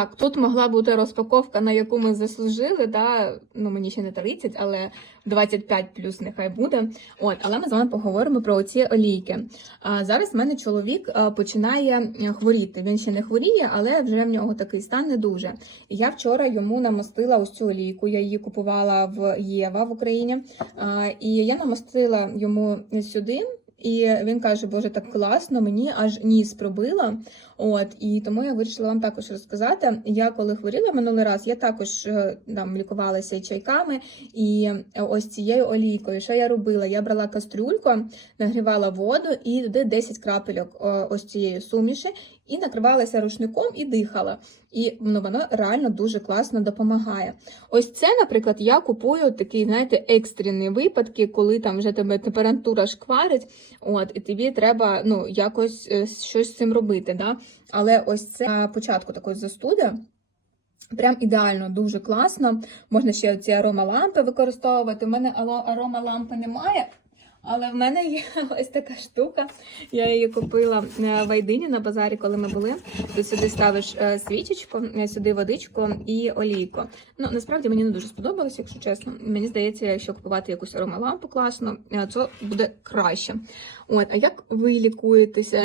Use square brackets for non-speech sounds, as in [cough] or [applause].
Так, тут могла бути розпаковка, на яку ми заслужили. Да? Ну мені ще не 30, але 25 плюс нехай буде. От, але ми з вами поговоримо про ці олійки. А зараз в мене чоловік починає е, хворіти. Він ще не хворіє, але вже в нього такий стан не дуже. Я вчора йому намастила ось цю олійку. Я її купувала в Єва в Україні. І я намастила йому сюди. І він каже, Боже, так класно, мені аж ніс пробила. От і тому я вирішила вам також розказати. Я коли хворіла минулий раз, я також е, там лікувалася чайками, і е, ось цією олійкою. Що я робила? Я брала кастрюльку, нагрівала воду і туди 10 крапельок е, ось цієї суміші, і накривалася рушником і дихала. І ну, воно реально дуже класно допомагає. Ось це, наприклад, я купую такі, знаєте, екстрені випадки, коли там вже тебе температура шкварить, от, і тобі треба ну, якось е, щось з цим робити. Да? Але ось це початку такої застуди. Прям ідеально, дуже класно. Можна ще ці аромалампи використовувати. У мене аромалампи немає, але в мене є [laughs] ось така штука. Я її купила е, в Айдині на базарі, коли ми були. Ти сюди ставиш е, свічечку, е, сюди водичку і олійку. Ну насправді мені не дуже сподобалось, якщо чесно. Мені здається, якщо купувати якусь аромалампу класну, е, це буде краще. От, а як ви лікуєтеся?